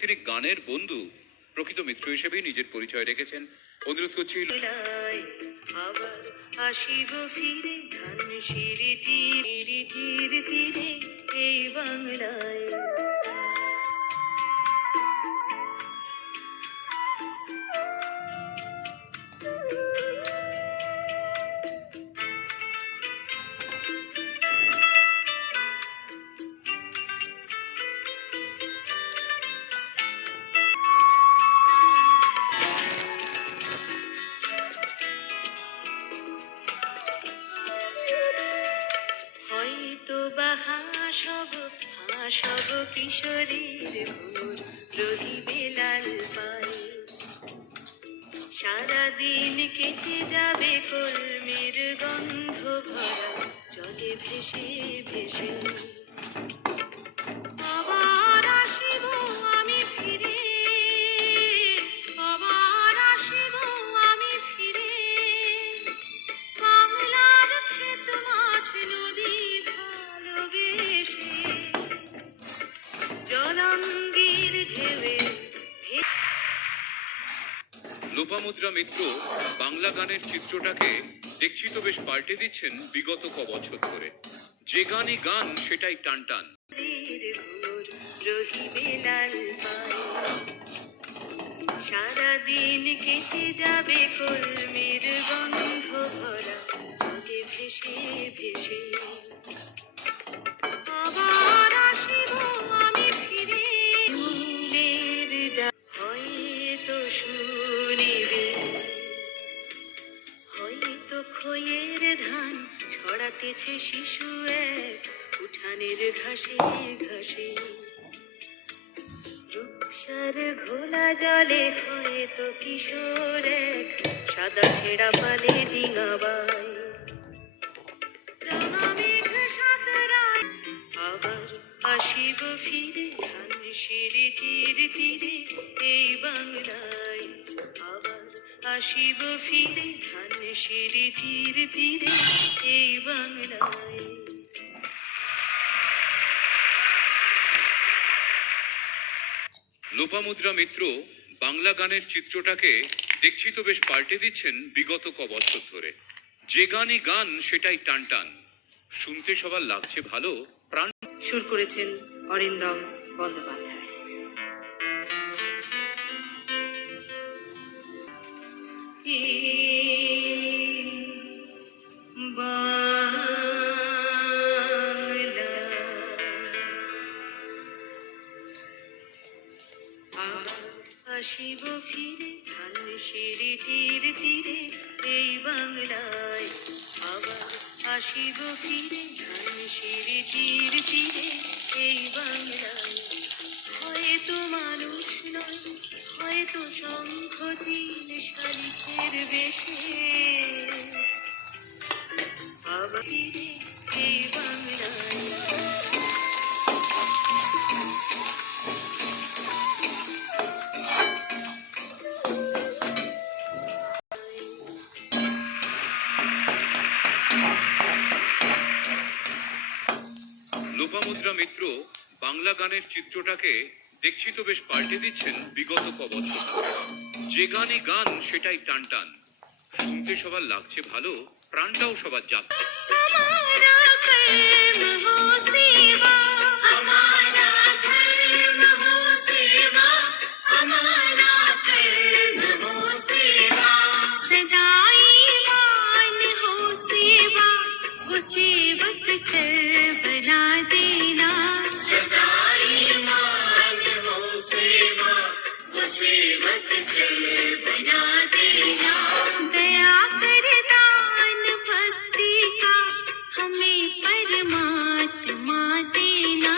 তিনি গানের বন্ধু, প্রকৃত মিত্র হিসেবেই নিজের পরিচয় রেখেছেন। অনুরোধ করছি আবার আসিব ফিরে ধানসিঁড়ি তীর তীরে এই বাংলায়। হাসব কিশোরীর ভোর রহিবে লাল পায়ে, সারাদিন কেটে যাবে কলমের গন্ধ ভরা জলে ভেসে ভেসে। আবার আসিব আমি ফিরে, আবার আসিব আমি ফিরে, বাংলার ক্ষেত মাঠ নদী ভালোবেসে জলঙ্গির ঢেউয়ে। লোপামুদ্রা মিত্র বাংলা গানের চিত্রটাকে দেখছি তো বেশ পাল্টে দিচ্ছেন বিগত বছর ধরে। যে গানই গান সেটাই টান টান। রহিবে লাল পায়ে, সারাদিন কেটে যাবে কলমের গন্ধ ভরা জলে ভেসে ভেসে। আবার আসিব আমি ফিরে, ফুলের ডাক হয়তো শুনিবে, হয়তো খইয়ের ধান ছড়াতেছে শিশু এক উঠানের ঘাসে ঘাসে। রূপসার ঘোলা জলে হয়তো কিশোর এক সাদা ছেঁড়া পালে ডিঙাবাই। আবার আসিব ফিরে ধানসিঁড়ি তীর তীরে এই বাংলায়। আবার আসিব ফিরে ধানসিঁড়ি তীর তীরে এই বাংলায়। লোপামুদ্রা মিত্র বাংলা গানের চিত্রটাকে দেখছি তো বেশ পাল্টে দিচ্ছেন বিগত বছর ধরে। যে গানই গান সেটাই টান টান, শুনতে সবার লাগছে ভালো, প্রাণ। সুর করেছেন অরিন্দম বন্দ্যোপাধ্যায়। আসিব ফিরে ধানসিঁড়ি তীর তীরে এই বাংলায়। আবার আসিব ফিরে ধানসিঁড়ি তীর তীরে এই বাংলায়। হয়তো মানুষ নয়, হয়তো শঙ্খ চিল শালিখের বেশে, আবার ফিরে এই বাংলায়। লোপামুদ্রা মিত্র বাংলা গানের চিত্রটাকে দেখছি তো বেশ পাল্টে দিচ্ছেন বিগত বছর ধরে। যে গানই গান সেটাই টান টান, শুনতে সবার লাগছে ভালো, প্রাণটাও সবার যাচ্ছে। सेवक चल बना देना, सदाई मान हो सेवा, वो सेवक चल बना देना। दया कर दान भक्ति का हमें परमात्मा देना।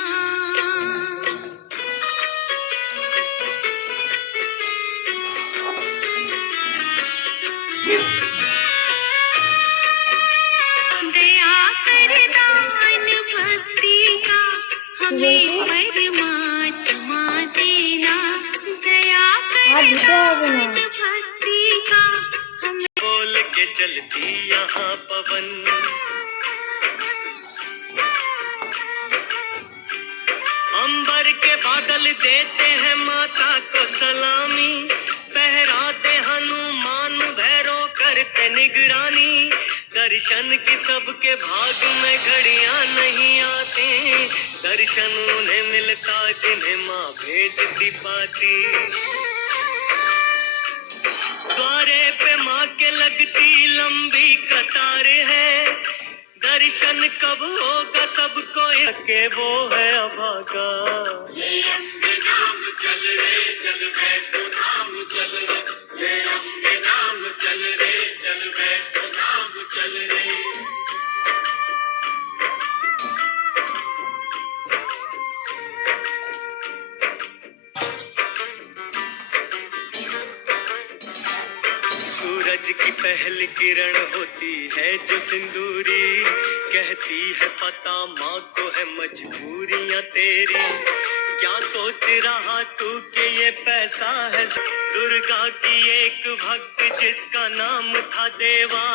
बोल के चलती यहाँ पवन, अंबर के बादल देते हैं मात दर्शन की सबके भाग में घड़ियां नहीं आती, दर्शन उन्हें मिलता जिन्हें माँ भेजती पाती। द्वारे पे माँ के लगती लंबी कतार है, दर्शन कब होगा सबको के वो है अभागा। ले अम्बे नाम चल रे चल वैष्णो धाम चल रे, ले अम्बे नाम चल रे चल वैष्णो धाम चल रे। सूरज की पहली किरण होती है जो सिंदूरी, कहती है पता माँ को है मजबूरियां तेरी। क्या सोच रहा तू कि ये पैसा है, दुर्गा की एक भक्त जिसका नाम था देवा,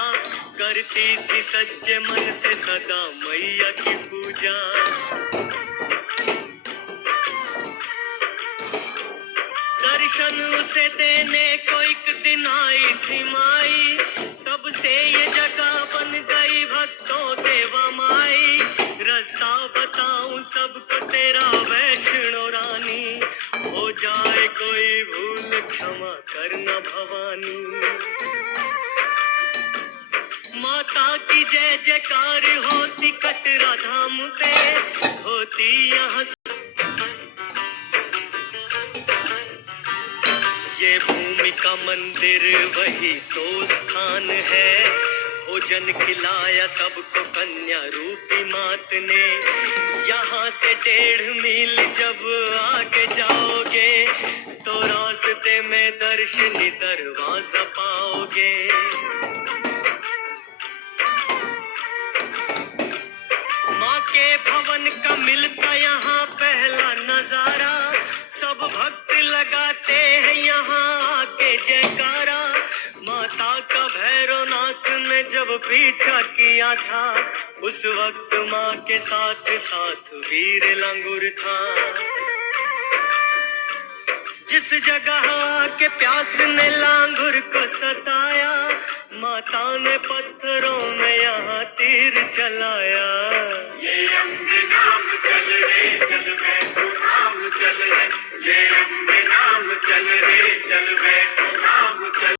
करती थी सच्चे मन से सदा मैया की पूजा। दर्शन उसे देने को एक दिन आई थी माई, तब से ये जगह बन गई भक्तों देवा माई। रास्ता बताऊं सबको तेरा वैष्णो रानी, हो जाए कोई भूल क्षमा करना भवानी। माता की जय जयकार होती कटरा धाम पे, होती यहाँ ये भूमि का मंदिर वही तो स्थान है, भोजन खिलाया सबको कन्या रूपी मात ने। यहाँ से 1.5 मील जब आगे जाओगे तो रास्ते में दर्शनी दरवाजा पाओगे। माँ के भवन का मिलता यहाँ पहला नजारा, सब भक्त लगाते हैं यहाँ आके जयकारा। माता का भैरवनाथ ने जब पीछा किया था, उस वक्त माँ के साथ साथ वीर लंगूर था। जिस जगह आके प्यास ने लांगुर को सताया, माता ने पत्थरों में यहाँ तीर चलाया। ले अम्बे नाम चल रे चल वैष्णो धाम चल रे, ले अम्बे नाम चल रे चल वैष्णो धाम